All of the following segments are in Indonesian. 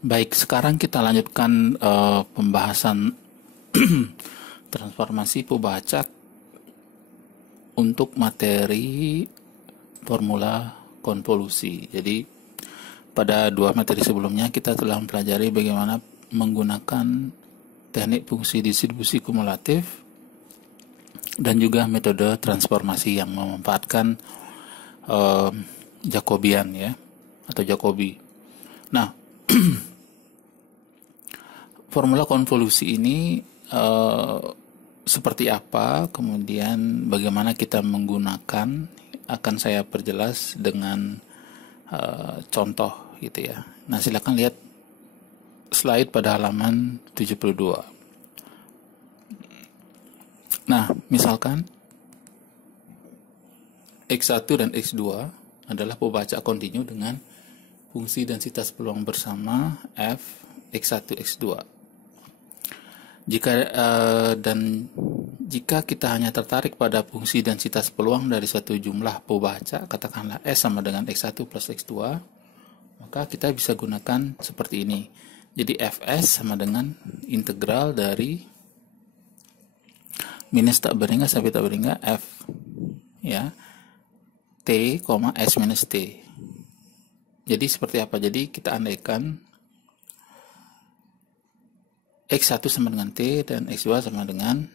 Baik, sekarang kita lanjutkan pembahasan transformasi Pobacak untuk materi formula konvolusi. Jadi, pada dua materi sebelumnya kita telah mempelajari bagaimana menggunakan teknik fungsi distribusi kumulatif dan juga metode transformasi yang memanfaatkan Jacobian ya, atau Jacobi. Nah, formula konvolusi ini seperti apa, kemudian bagaimana kita menggunakan, akan saya perjelas dengan contoh gitu ya. Nah, silakan lihat slide pada halaman 72. Nah, misalkan X1 dan X2 adalah Pobacak kontinu dengan fungsi densitas peluang bersama F X1 X2. Jika kita hanya tertarik pada fungsi densitas peluang dari suatu jumlah Pobacak, katakanlah S sama dengan X1 plus X2, maka kita bisa gunakan seperti ini. Jadi Fs sama dengan integral dari minus tak berhingga sampai tak berhingga F ya T, S minus T. Jadi seperti apa? Jadi kita andaikan X1 sama dengan T dan X2 sama dengan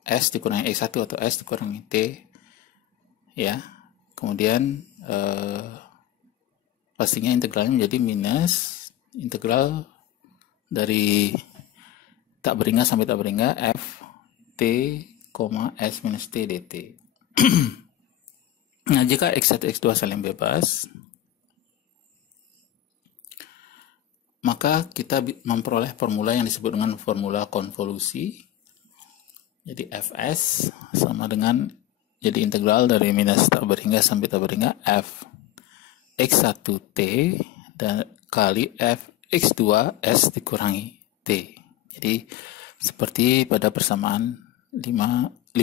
S dikurangi X1 atau S dikurangi T ya. Kemudian pastinya integralnya menjadi minus integral dari tak berhingga sampai tak berhingga F T, S minus T dt. Nah, jika X1 X2 saling bebas, maka kita memperoleh formula yang disebut dengan formula konvolusi. Jadi Fs sama dengan, jadi integral dari minus tak berhingga sampai tak berhingga F X1T dan kali F X2 S dikurangi T. Jadi seperti pada persamaan 58.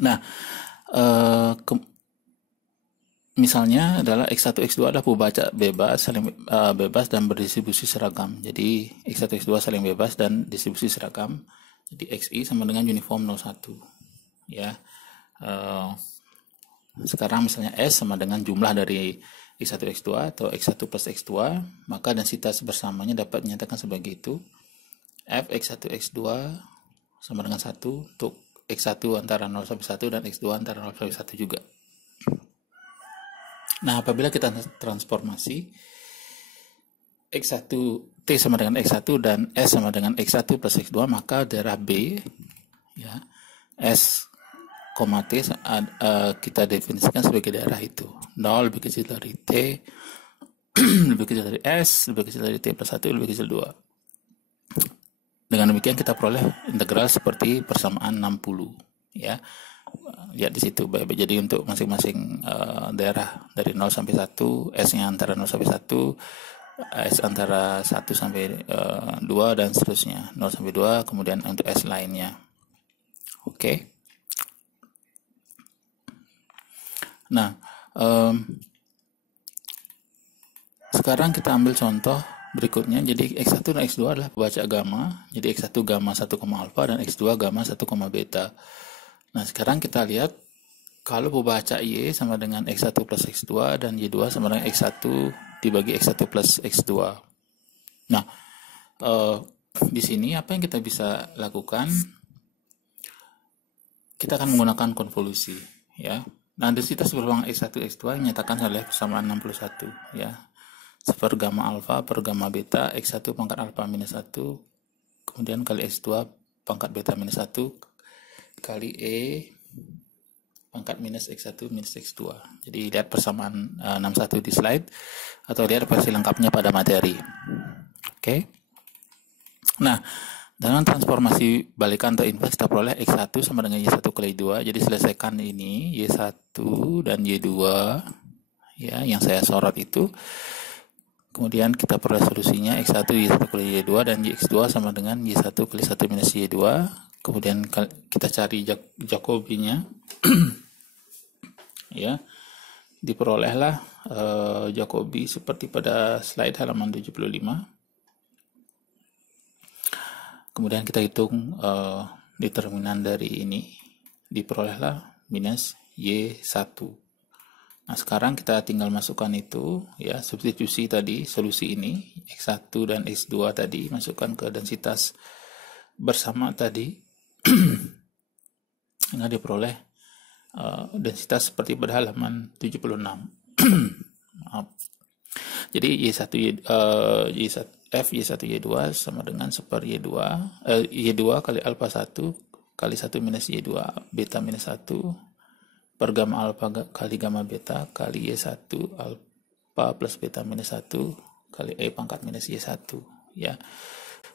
Nah, misalnya adalah X1 X2 adalah Pobacak bebas, saling bebas dan berdistribusi seragam. Jadi X1 X2 saling bebas dan distribusi seragam. Jadi Xi sama dengan uniform 01 ya. Sekarang misalnya S sama dengan jumlah dari X1 X2 atau X1 plus X2, maka densitas bersamanya dapat dinyatakan sebagai itu. F X1 X2 sama dengan 1 untuk X1 antara 0 sampai 1 dan X2 antara 0 sampai 1 juga. Nah, apabila kita transformasi X1 T sama dengan X1 dan S sama dengan X1 plus X2, maka daerah B ya, S, T kita definisikan sebagai daerah itu 0 lebih kecil dari T lebih kecil dari S lebih kecil dari T plus 1 lebih kecil 2. Dengan demikian kita peroleh integral seperti persamaan 60 ya. Lihat di situ baik. Jadi untuk masing-masing daerah dari 0 sampai 1, S-nya antara 0 sampai 1, S antara 1 sampai 2 dan seterusnya 0 sampai 2, kemudian untuk S lainnya. Oke. Nah, sekarang kita ambil contoh berikutnya. Jadi X1 dan X2 adalah Pobacak gamma. Jadi X1 gamma 1, alfa dan X2 gamma 1, beta. Nah, sekarang kita lihat kalau Pobacak Y sama dengan X1 plus X2 dan Y2 sama dengan X1 dibagi X1 plus X2. Nah, di sini apa yang kita bisa lakukan? Kita akan menggunakan konvolusi ya. Nah, densitas peluang X1 X2 dinyatakan oleh persamaan 61 ya. Per gamma alfa per gamma beta X1 pangkat alfa minus 1 kemudian kali X2 pangkat beta minus 1 kali E pangkat minus X1 minus X2. Jadi lihat persamaan 61 di slide atau lihat versi lengkapnya pada materi. Oke. Nah, dalam transformasi balikan atau inverse kita peroleh X1 sama dengan Y1 kali 2. Jadi selesaikan ini Y1 dan Y2 ya yang saya sorot itu. Kemudian kita peroleh solusinya X1 Y1 kali Y2 dan X2 sama dengan Y1 kali 1 minus Y2. Kemudian kita cari Jacobinya ya. diperolehlah Jacobi seperti pada slide halaman 75. Kemudian kita hitung determinan dari ini, diperolehlah minus Y1. Nah, sekarang kita tinggal masukkan itu, ya, substitusi tadi, solusi ini, X1 dan X2 tadi, masukkan ke densitas bersama tadi, sehingga diperoleh densitas seperti pada halaman 76. Maaf. Jadi Y1, F Y1 Y2 sama dengan super Y2 kali alpha 1 kali 1 minus Y2 beta minus 1 per gamma alpha kali gamma beta kali Y1 alpha plus beta minus 1 kali E pangkat minus Y1, ya,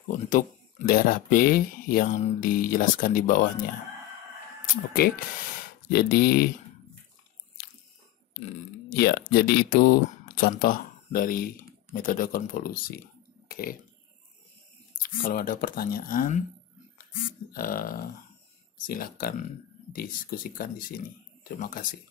untuk daerah B yang dijelaskan di bawahnya. Oke. Jadi ya, jadi itu contoh dari metode konvolusi. Oke. Kalau ada pertanyaan, silakan diskusikan di sini. Terima kasih.